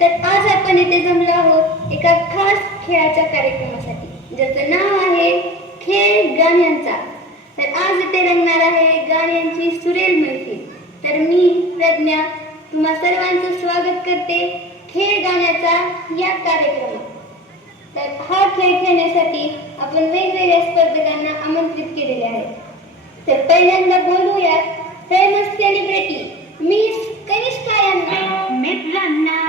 तर आज आपण इथे जमलो आहोत एका खास खेळाच्या कार्यक्रमासाठी ज्याचं नाव आहे खेळ गाण्यांचा. तर आज इथे रंगणार आहे गाण्यांची सुरेल मैफिल तर मी प्रज्ञा तुम्हा सर्वांचं स्वागत करते खेळ गाण्याचा या कार्यक्रमात. तर हा खेळ खेळण्यासाठी आपण वेगवेगळ्या स्पर्धकांना आमंत्रित केलेले आहे. तर पहिल्यांदा बोलूयात फेमस सेलिब्रिटी मिस कनिष्ठा यांना मित्रांना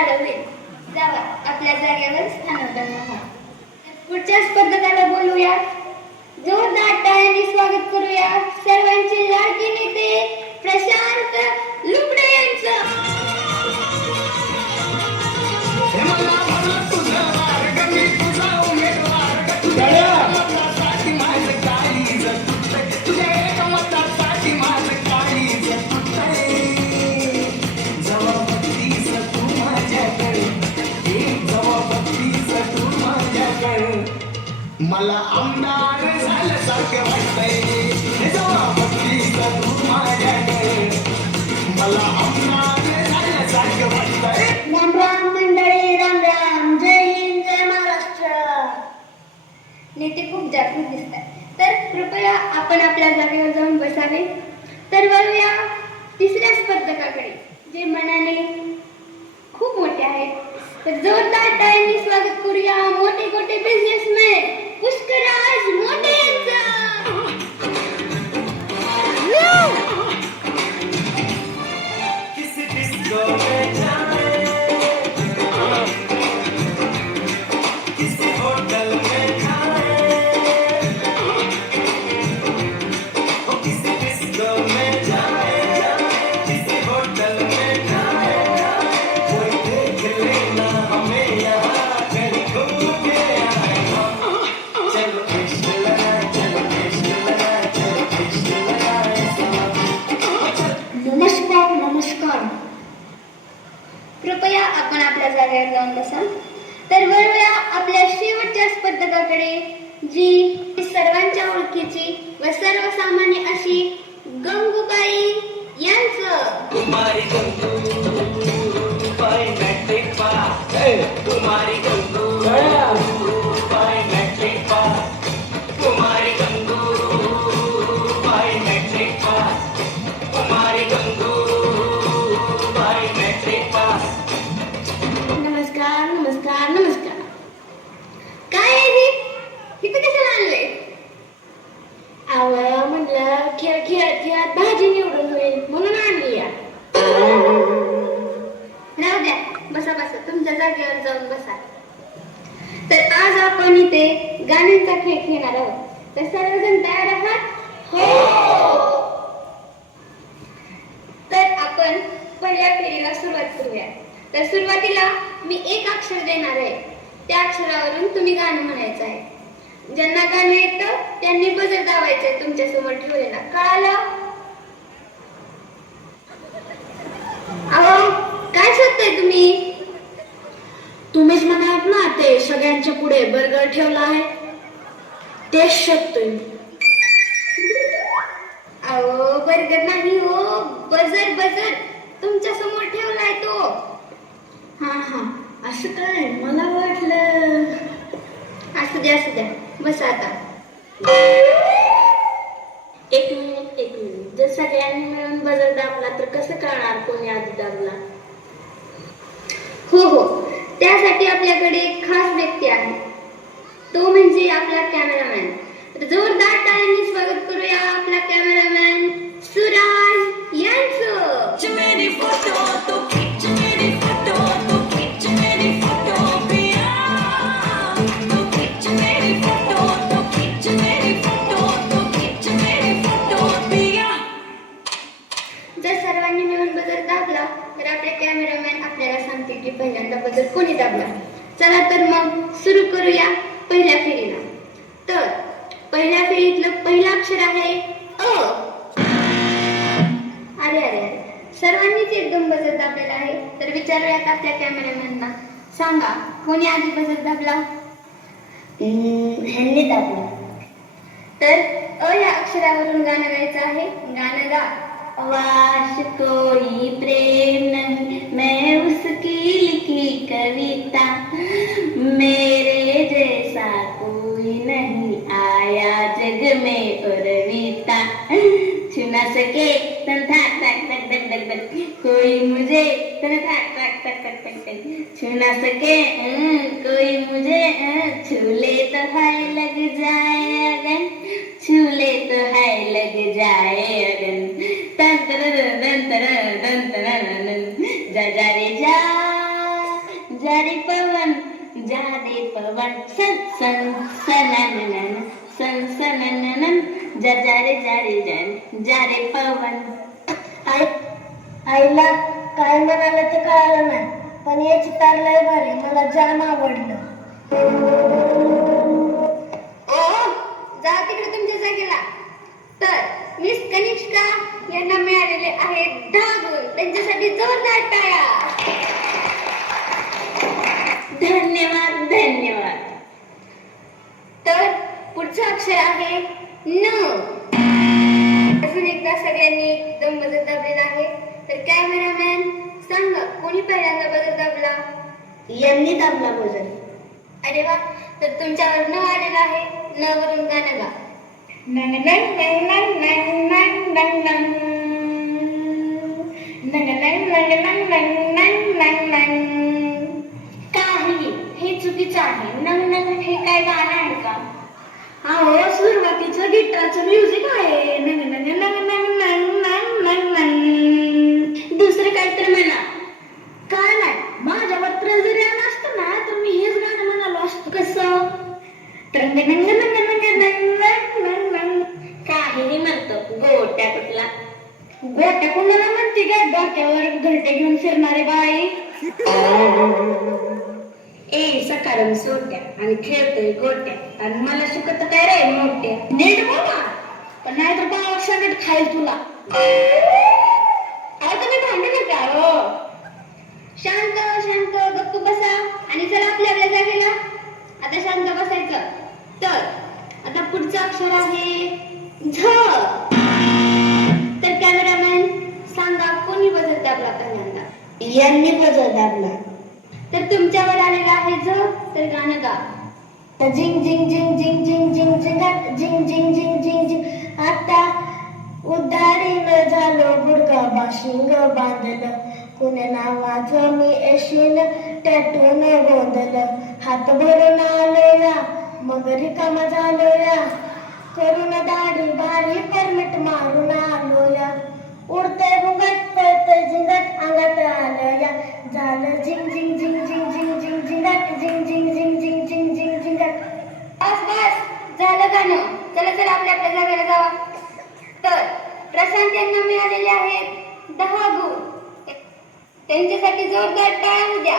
नाहीतर होईल जावा आपल्या जागेवर स्थानापन्न व्हा. पुढच्या स्पर्धकाला बोलूया. जोरदार टाळ्यांनी स्वागत करूया. सर्वांचे लाडके नेते प्रशांत लुबडे यांचं. मला आमदार वाटतंय. मला आमदार वाटतंय. राम राम मंडळी राम राम. जय हिंद जय महाराष्ट्र. नेते खूप जागरूक दिसतात. तर कृपया आपण आपल्या जागेवर जाऊन बसावे. तर वळूया तिसऱ्या स्पर्धकाकडे जे मनाने खूप मोठे आहेत. तर जोरदार टाळ्यांनी स्वागत करूया मोठे मोठे बिझनेसमॅन पुष्कराज मोठे आपण आपल्या जागेवर जाऊन बसा. तर वळूया आपल्या शेवटच्या स्पर्धकाकडे जी सर्वांच्या ओळखीची व सर्वसामान्य अशी गंगूबाई यांचं. तुम्हारी गाण्यांचा खेळ खेळणार आहोत. तर सर्वजण तयार आहात? हो! तर आपण पहिल्या फेरीला सुरुवात करूया. तर सुरुवातीला मी एक अक्षर देणार आहे. त्या अक्षरावरून तुम्ही गाणं म्हणायचं आहे. ज्यांना गाणं येतं त्यांनी बजर दाबायचं आहे तुमच्यासमोर ठेवलेला. कळालं? अहो काय शोधताय तुम्ही? तुम्हीच म्हणालात ना ते सगळ्यांच्या पुढे बर्गर ठेवला आहे. तेच शोधतोय मी. अहो बर्गर नाही हो बजर बजर. तुमच्यासमोर ठेवलाय तो. हा हा. असं काय मला वाटलं. असू द्या असू द्या बस आता. एक मिनिट एक मिनिट. जर सगळ्यांनी मिळून बजर दाबला तर कसं कळणार कोणी आधी दाबला? हो हो. त्यासाठी आपल्याकडे एक खास व्यक्ती आहे. तो म्हणजे आपला कॅमेरामॅन तर जोरदार टाळ्यांनी स्वागत करूया आपला कॅमेरामॅन सुराज यांचं. मेरी फ़ोटो तो तो बदल को कॅमेरामॅन आपल्याला सांगते की पहिल्यांदा बदल कोणी दाबला. चला तर मग सुरू करूया. पहिल्या फेरीला. तर पहिल्या फेरीतलं पहिलं अक्षर आहे अ. अरे अरे अरे सर्वांनीच एकदम बजत दाबलेला आहे. तर विचारूयात आपल्या कॅमेरामॅनना सांगा कोणी आधी बजत दाबला? ह्यांनी दाबला. तर अ या अक्षरावरून गाणं गायचं आहे. गाणं गा. वाश कोई प्रेम नहीं मैं उसकी लिखी कविता मेरे में परवीता चुना सके तन थाक थाक थक थक थक थक कोई मुझे तन थाक थाक थक थक आईला काय म्हणाले ते कळालं नाही. पण हे चितार लय भारी मला जाम आवडलं. ओ जा तिकडे तुमच्या जागेला. तर मिस कनिष्का यांना मिळालेले आहेत दहा गुण त्यांच्यासाठी जोरदार टाळ्या. धन्यवाद धन्यवाद. तर पुढचं अक्षर आहे न. अजून एकदा सगळ्यांनी दम बदल दाबलेला आहे. तर कॅमेरामॅन सांगा कोणी पहिल्यांदा बदल दाबला यांनी दाबला बजर अरे वा तर तुमच्यावर न आलेला आहे न वरून गाणं गा नंग नंग नंग नंग नंग नंग नंग नंग नंग नंग नंग नंग नंग नंग नंग काही हे चुकीचं आहे नंग नंग हे काय गाणं आहे का अहो सुरुवातीचं गिटारचं म्युझिक आहे नंग नंग नंग दुसरं काहीतरी म्हणा. काय नाही माझ्यावर जरी आलं असतं ना तर मी हेच गाणं म्हणालो असतो कसं? तरंग नंग नंग नंग काहीही म्हणतो गोट्या कुठला? गोट्या कुणाला म्हणते काय डोक्यावर घरटे घेऊन फिरणारे बाई. ए सकाळून सोट्या आणि खेळतोय गोट्या. आणि मला शिकत काय रे मोठ्या? नीट बोला. पण नाहीतर बाबा सगळं खाईल तुला अहो तुम्ही भांडू नका हो शांत शांत गप्प बसा आणि चला आपल्या आपल्या जागेला आता शांत बसायचं तर आता पुढचं अक्षर आहे झ तर कॅमेरामॅन सांगा कोणी बदल दाबला पहिल्यांदा यांनी बजर दाबला तर तुमच्यावर आलेला आहे झ तर गाणं गा तर झिंग झिंग झिंग झिंग झिंग झिंग झिंग झिंग झिंग झिंग झिंग झिंग आता उदारीनं झालो शिंग बांधल बांधलं कुण्या मी येशील टॅटून गोंधल हात भरून आलो या मग रिकामा झालो या करून दाढी भारी परमिट मारून आलो या उडतंय घुंगट पळतंय झिंगट अंगात आलं या झालं झिंग झिंग झिंग झिंग झिंग झिंग झिंगट झिंग झिंग झिंग झिंग झिंग झिंग झिंगट बस बस झालं गाणं चला चला आपल्या आपल्या जागेला जावा तर प्रशांत यांना मिळालेले आहेत दहा गुण त्यांच्यासाठी जोरदार होऊ द्या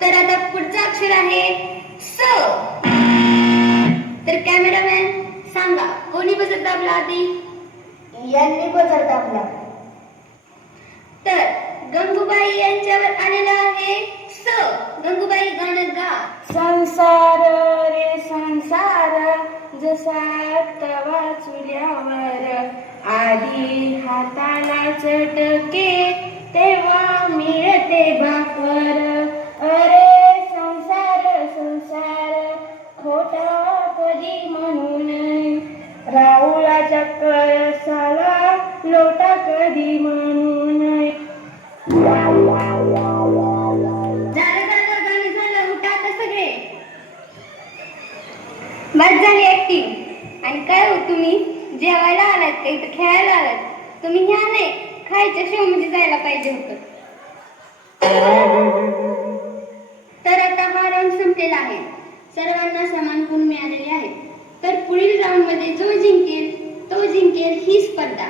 तर आता पुढचं अक्षर आहे स. तर कॅमेरामॅन सांगा कोणी बसत दाबला आधी? यांनी बदल दाबला. तर गंगूबाई यांच्यावर आलेला आहे. गंगूबाई गाणं गा. संसार रे संसार जसा तवा चुल्यावर आधी हाताला चटके तेव्हा मिळते भाकर. अरे खायच्या शो मध्ये जायला पाहिजे होतं. तर आता हा राऊंड संपलेला आहे. सर्वांना समान गुण मिळालेले आहेत. तर पुढील राऊंडमध्ये जो जिंकेल तो जिंकेल ही स्पर्धा.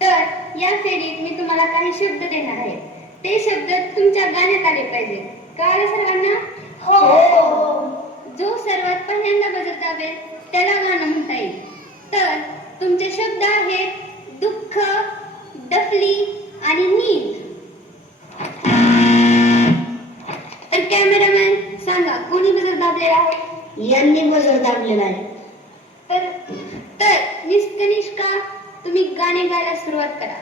तर या फेरीत मी तुम्हाला काही शब्द देणार आहे. ते शब्द तुमच्या गाण्यात आले पाहिजे कळालं सर्वांना? हो. जो सर्वात पहिल्यांदा बजर दाबेल त्याला गाणं म्हणता येईल. तर तुमचे शब्द आहेत दुःख डफली आणि नीट तर कॅमेरामॅन सांगा कोणी बजर दाबलेला आहे? यांनी बजर दाबलेला आहे. तर तर मिस कनिष्का तुम्ही गाणे गायला सुरुवात करा.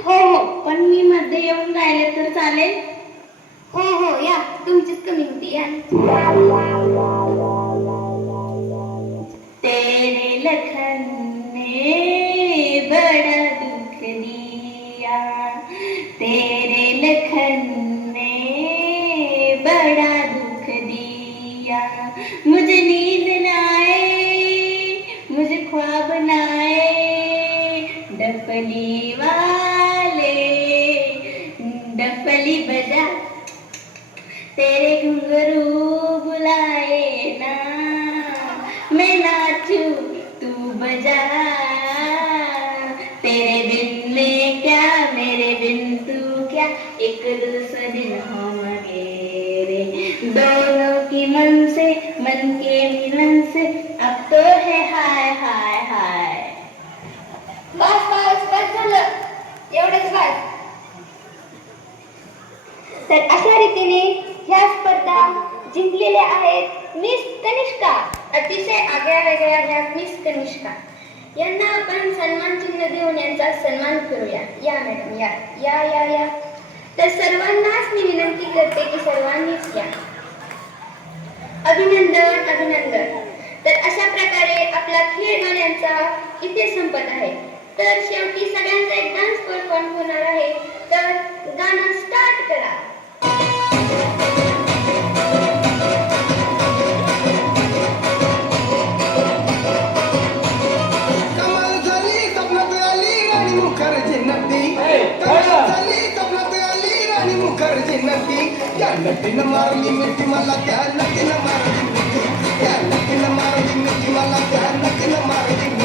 हो हो पण मी मध्ये येऊन गायले तर चालेल? हो हो या तुमचीच कमी होती या. तेरे हम मेरे दोनों की मन से मन के मिलन से अब तो है हाय हाय हाय बस बस बस झालं एवढंच बस. तर अशा रीतीने ह्या स्पर्धा जिंकलेल्या आहेत मिस कनिष्का अतिशय आगळ्या वेगळ्या ह्या मिस कनिष्का यांना आपण सन्मान चिन्ह देऊन यांचा सन्मान करूया या मॅडम या या या या तर सर्वांनाच मी विनंती करते की सर्वांनीच या. अभिनंदन अभिनंदन. तर अशा प्रकारे आपला खेळ गाण्यांचा इथे संपत आहे. तर शेवटी सगळ्यांचा एक डान्स परफॉर्म होणार आहे. तर गाणं स्टार्ट करा. नटी त्या नटीनं मारली मिठी मला त्या नटीनं मारली मिठी त्या नटीनं मारली मिठी